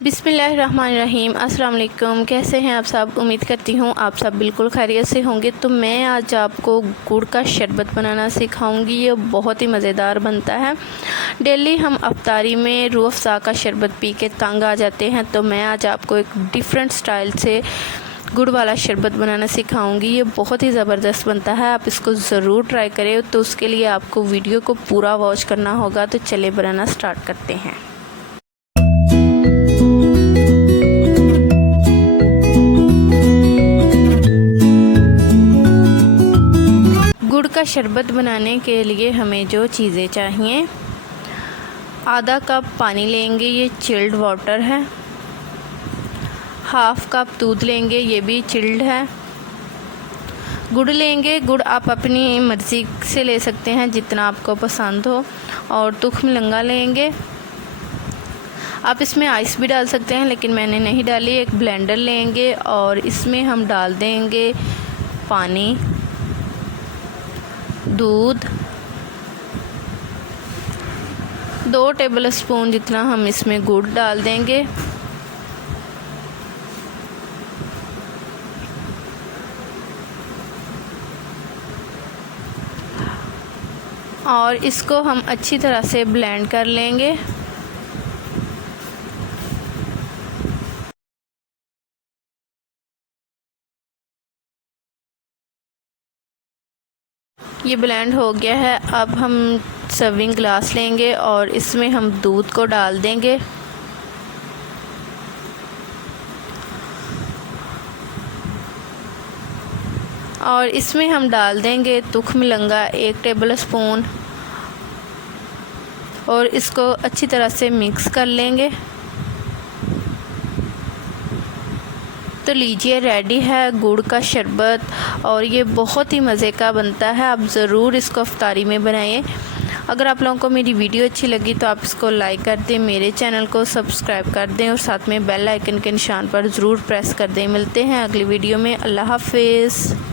बिस्मिल्लाहिर्रहमानिर्रहीम। अस्सलाम वालेकुम। कैसे हैं आप सब? उम्मीद करती हूँ आप सब बिल्कुल खैरियत से होंगे। तो मैं आज आपको गुड़ का शरबत बनाना सिखाऊंगी। ये बहुत ही मज़ेदार बनता है। डेली हम अफ्तारी में रूह अफ़ज़ा का शरबत पी के तंग आ जाते हैं, तो मैं आज आपको एक डिफरेंट स्टाइल से गुड़ वाला शरबत बनाना सिखाऊंगी। ये बहुत ही ज़बरदस्त बनता है, आप इसको ज़रूर ट्राई करें। तो उसके लिए आपको वीडियो को पूरा वॉच करना होगा। तो चलिए बनाना स्टार्ट करते हैं। गुड़ का शरबत बनाने के लिए हमें जो चीज़ें चाहिए, आधा कप पानी लेंगे, ये चिल्ड वाटर है। हाफ़ कप दूध लेंगे, ये भी चिल्ड है। गुड़ लेंगे, गुड़ आप अपनी मर्ज़ी से ले सकते हैं जितना आपको पसंद हो। और तुख्म लंगा लेंगे, आप इसमें आइस भी डाल सकते हैं लेकिन मैंने नहीं डाली। एक ब्लेंडर लेंगे और इसमें हम डाल देंगे पानी, दूध, 2 टेबल स्पून जितना हम इसमें गुड़ डाल देंगे। और इसको हम अच्छी तरह से ब्लेंड कर लेंगे। ये ब्लेंड हो गया है। अब हम सर्विंग ग्लास लेंगे और इसमें हम दूध को डाल देंगे। और इसमें हम डाल देंगे तुख्म लंगा 1 टेबल स्पून और इसको अच्छी तरह से मिक्स कर लेंगे। तो लीजिए, रेडी है गुड़ का शरबत और ये बहुत ही मज़े का बनता है। आप ज़रूर इसको अफ्तारी में बनाएं। अगर आप लोगों को मेरी वीडियो अच्छी लगी तो आप इसको लाइक कर दें, मेरे चैनल को सब्सक्राइब कर दें और साथ में बेल आइकन के निशान पर ज़रूर प्रेस कर दें। मिलते हैं अगली वीडियो में। अल्लाह हाफ़िज़।